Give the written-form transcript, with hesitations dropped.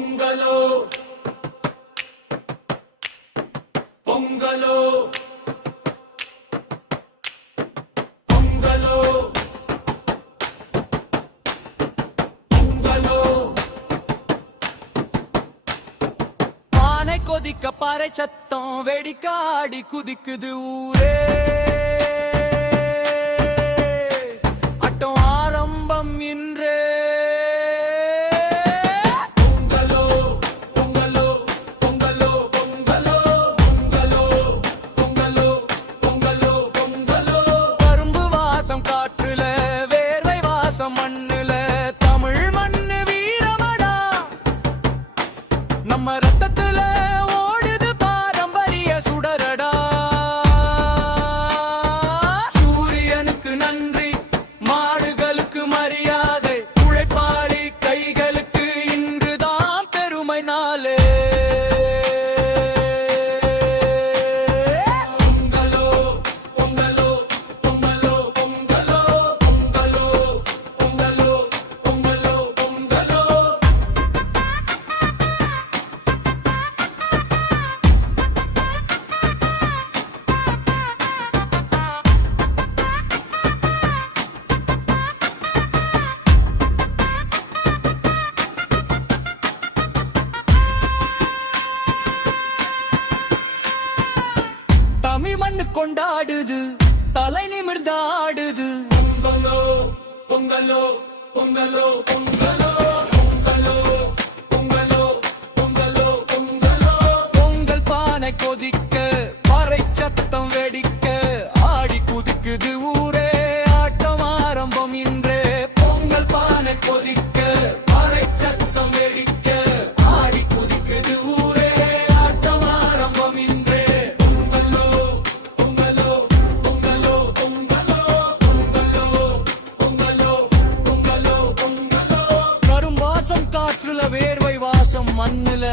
பொங்கலோ பொங்கலோ பொங்கலோ பொங்கலோ பானை கொதிக்க பாறை சத்தம் வெடிக்காடி குதிக்குது ஊரே அட்டம் ஆரம்பம் இன்றே மண்ணுல தமிழ் மண்ணு வீரமடா நம்ம ரத்தத்துல ஓடுது பாரம்பரிய சுடரடா சூரியனுக்கு நன்றி மாடுகளுக்கு மரியாதை உழைப்பாளி கைகளுக்கு இன்றுதான் பெருமை நாளே மண்ணு கொண்டாடுது தலை நிமிர்ந்தாடுது பொங்கலோ பொங்கலோ பொங்கலோ பொங்கலோ பொங்கலோ பொங்கலோ பொங்கலோ பொங்கலோ பொங்கல் பானை கொதிக்க பறை சத்தம் வெடிக்க ஆடி குதிக்குது ஊரே ஆட்டம் ஆரம்பம் இன்றே பொங்கல் பானை கொதிக்க பறை சத்தம் வெடிக்க ஆடி குதிக்குது ஊரே ஆட்டம் ஆரம்பம் இன்றே காற்றுல வேர்வை வாசம் மண்ணுல